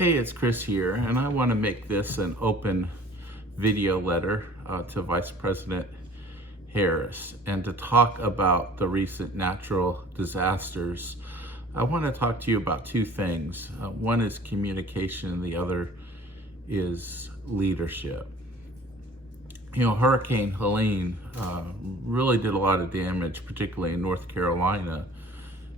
Hey, it's Chris here, and I want to make this an open video letter to Vice President Harris and to talk about the recent natural disasters. I want to talk to you about two things. One is communication, and the other is leadership. You know, Hurricane Helene really did a lot of damage, particularly in North Carolina.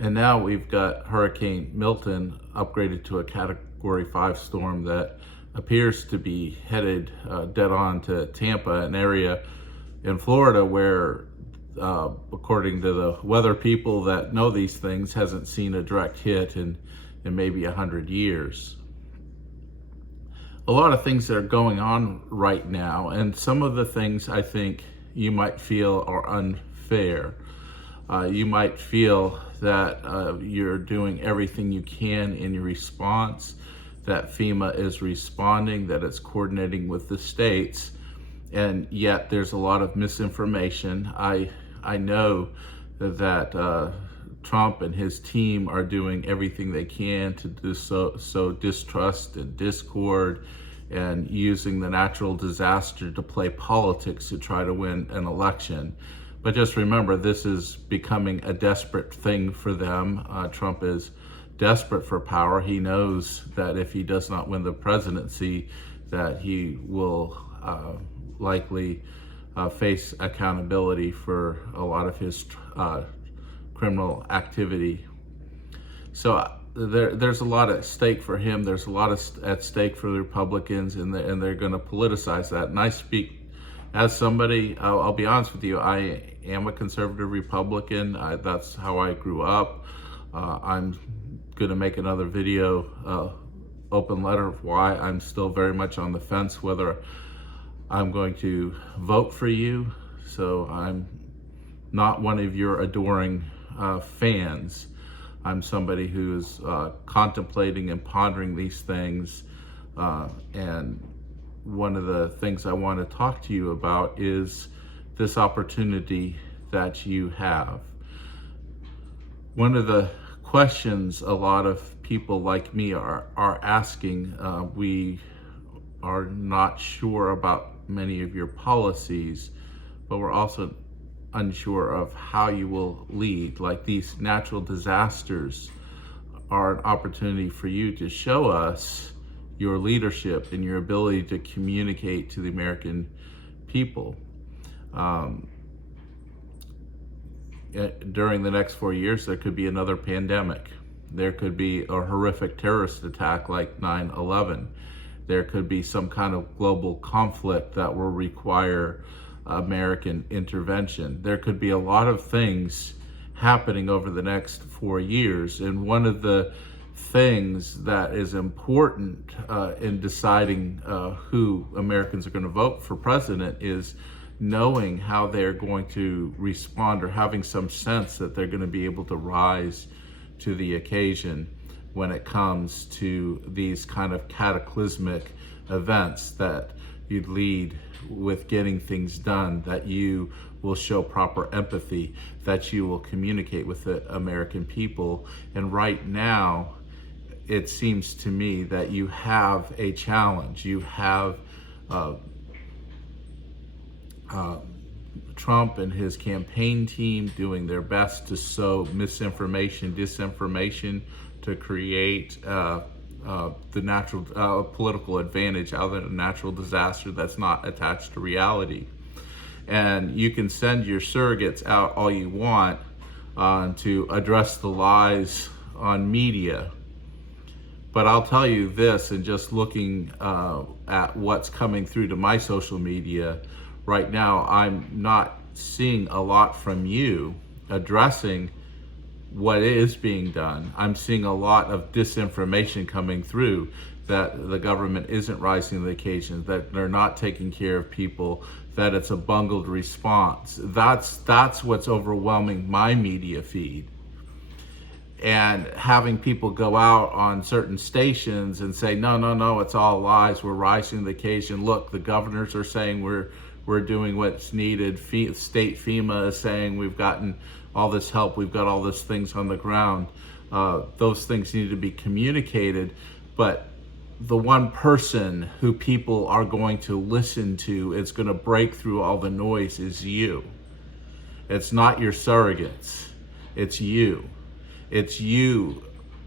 And now we've got Hurricane Milton upgraded to a Category 5 storm that appears to be headed dead on to Tampa, an area in Florida where, according to the weather people that know these things, hasn't seen a direct hit in maybe 100 years. A lot of things that are going on right now, and some of the things I think you might feel are unfair. You might feel that you're doing everything you can in your response, that FEMA is responding, that it's coordinating with the states, and yet there's a lot of misinformation. I know that Trump and his team are doing everything they can to sow distrust and discord and using the natural disaster to play politics to try to win an election. But just remember, this is becoming a desperate thing for them. Trump is desperate for power. He knows that if he does not win the presidency, that he will likely face accountability for a lot of his criminal activity. So there's a lot at stake for him. There's a lot at stake for the Republicans, and they're going to politicize that. And I speak as somebody, I'll be honest with you, I am a conservative Republican. That's how I grew up. I'm going to make another video, open letter, of why I'm still very much on the fence whether I'm going to vote for you. So I'm not one of your adoring fans. I'm somebody who's contemplating and pondering these things, and one of the things I want to talk to you about is this opportunity that you have. One of the questions a lot of people like me are asking, we are not sure about many of your policies, but we're also unsure of how you will lead. Like, these natural disasters are an opportunity for you to show us your leadership and your ability to communicate to the American people. During the next 4 years, there could be another pandemic. There could be a horrific terrorist attack like 9/11. There could be some kind of global conflict that will require American intervention. There could be a lot of things happening over the next 4 years. And one of the things that is important in deciding who Americans are going to vote for president is knowing how they're going to respond, or having some sense that they're going to be able to rise to the occasion when it comes to these kind of cataclysmic events, that you lead with getting things done, that you will show proper empathy, that you will communicate with the American people. And right now, it seems to me that you have a challenge. You have Trump and his campaign team doing their best to sow misinformation, disinformation, to create the natural political advantage out of a natural disaster that's not attached to reality. And you can send your surrogates out all you want to address the lies on media. But I'll tell you this, and just looking at what's coming through to my social media right now, I'm not seeing a lot from you addressing what is being done. I'm seeing a lot of disinformation coming through, that the government isn't rising to the occasion, that they're not taking care of people, that it's a bungled response. That's what's overwhelming my media feed. And having people go out on certain stations and say, no, it's all lies, we're rising to the occasion. Look, the governors are saying we're doing what's needed. State FEMA is saying we've gotten all this help, we've got all these things on the ground. Those things need to be communicated, but the one person who people are going to listen to, it's going to break through all the noise, is you. It's not your surrogates. It's you. It's you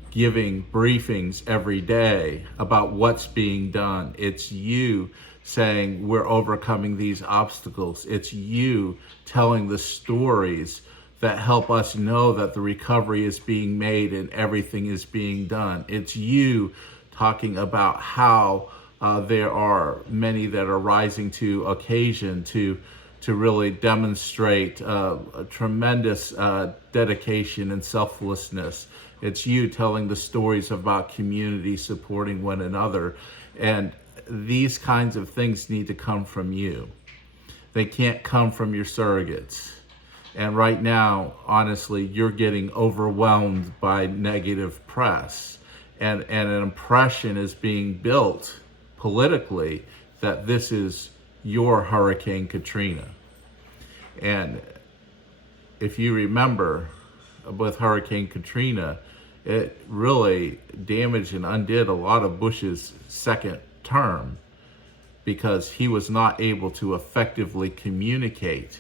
giving briefings every day about what's being done. It's you saying we're overcoming these obstacles. It's you telling the stories that help us know that the recovery is being made and everything is being done. It's you talking about how there are many that are rising to occasion to really demonstrate a tremendous dedication and selflessness. It's you telling the stories about community supporting one another. And these kinds of things need to come from you. They can't come from your surrogates. And right now, honestly, you're getting overwhelmed by negative press. And an impression is being built politically that this is your Hurricane Katrina. And if you remember, with Hurricane Katrina, it really damaged and undid a lot of Bush's second term because he was not able to effectively communicate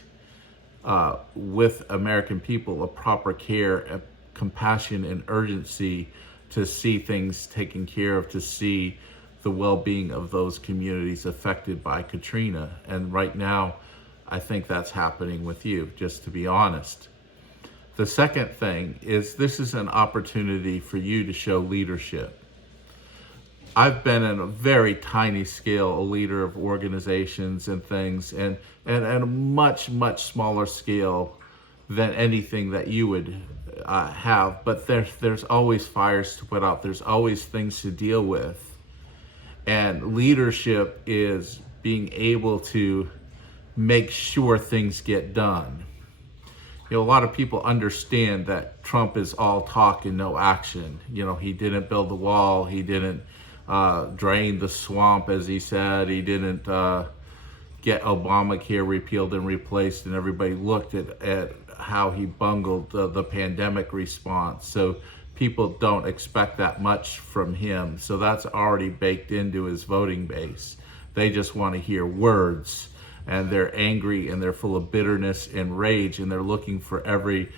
with American people a proper care, compassion, and urgency to see things taken care of, to see the well-being of those communities affected by Katrina. And right now, I think that's happening with you, just to be honest. The second thing is this is an opportunity for you to show leadership. I've been in a very tiny scale a leader of organizations and things, and at a much, much smaller scale than anything that you would have. But there's always fires to put out. There's always things to deal with. And leadership is being able to make sure things get done. You know, a lot of people understand that Trump is all talk and no action. You know, he didn't build the wall. He didn't drain the swamp, as he said. He didn't get Obamacare repealed and replaced. And everybody looked at how he bungled the pandemic response. So people don't expect that much from him. So that's already baked into his voting base. They just want to hear words. And they're angry and they're full of bitterness and rage, and they're looking for every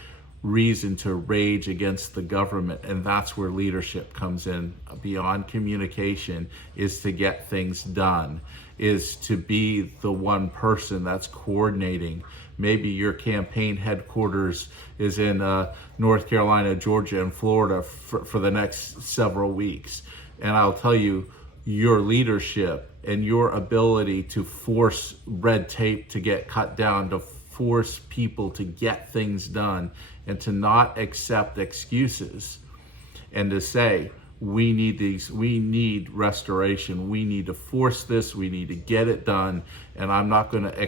reason to rage against the government. And that's where leadership comes in. Beyond communication is to get things done, is to be the one person that's coordinating. Maybe your campaign headquarters is in North Carolina, Georgia, and Florida for the next several weeks. And I'll tell you, your leadership and your ability to force red tape to get cut down, to force people to get things done, and to not accept excuses, and to say, we need restoration, we need to force this, we need to get it done, and I'm not going to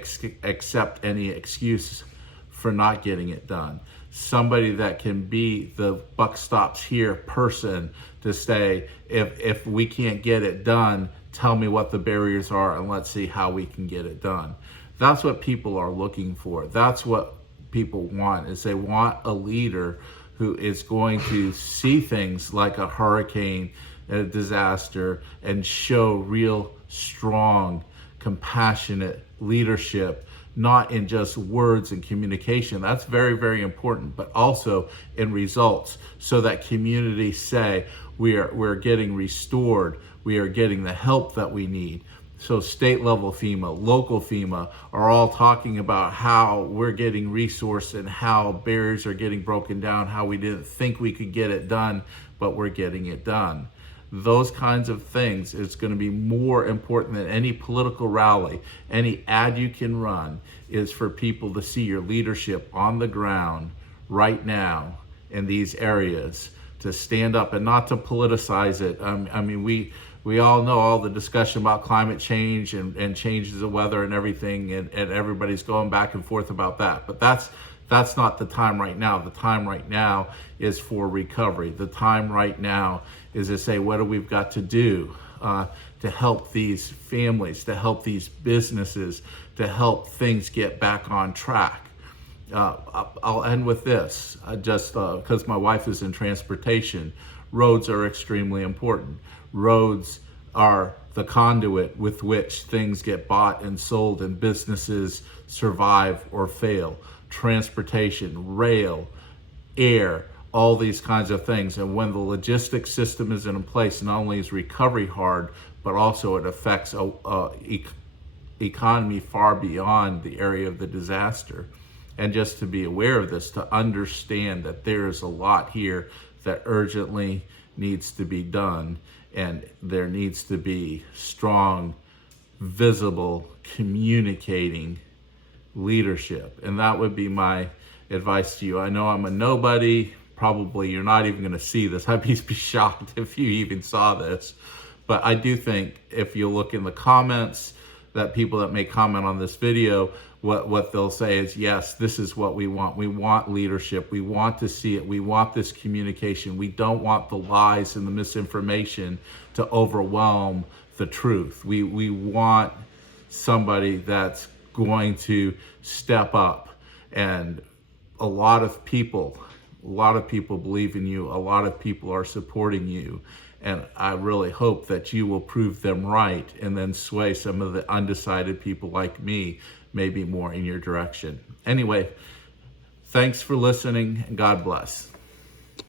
accept any excuse for not getting it done. Somebody that can be the buck stops here person to say, if we can't get it done, tell me what the barriers are and let's see how we can get it done. That's what people are looking for. That's what people want, is they want a leader who is going to see things like a hurricane and a disaster and show real strong, compassionate leadership, not in just words and communication. That's very, very important, but also in results, so that communities say we're getting restored, we are getting the help that we need. So state level FEMA, local FEMA are all talking about how we're getting resourced and how barriers are getting broken down, how we didn't think we could get it done, but we're getting it done. Those kinds of things is going to be more important than any political rally, any ad you can run, is for people to see your leadership on the ground right now in these areas, to stand up and not to politicize it. I mean, we all know all the discussion about climate change and changes of weather and everything, and everybody's going back and forth about that. But that's not the time right now. The time right now is for recovery. The time right now is to say, what do we've got to do to help these families, to help these businesses, to help things get back on track. I'll end with this, just because my wife is in transportation. Roads are extremely important. Roads are the conduit with which things get bought and sold and businesses survive or fail. Transportation, rail, air, all these kinds of things. And when the logistics system is in place, not only is recovery hard, but also it affects economy far beyond the area of the disaster. And just to be aware of this, to understand that there is a lot here that urgently needs to be done, and there needs to be strong, visible, communicating leadership. And that would be my advice to you. I know I'm a nobody. Probably you're not even going to see this. I'd be shocked if you even saw this. But I do think if you look in the comments, that people that may comment on this video, what they'll say is, yes, this is what we want. We want leadership. We want to see it. We want this communication. We don't want the lies and the misinformation to overwhelm the truth. We want somebody that's going to step up. And a lot of people believe in you. A lot of people are supporting you. And I really hope that you will prove them right and then sway some of the undecided people like me maybe more in your direction. Anyway, thanks for listening, and God bless.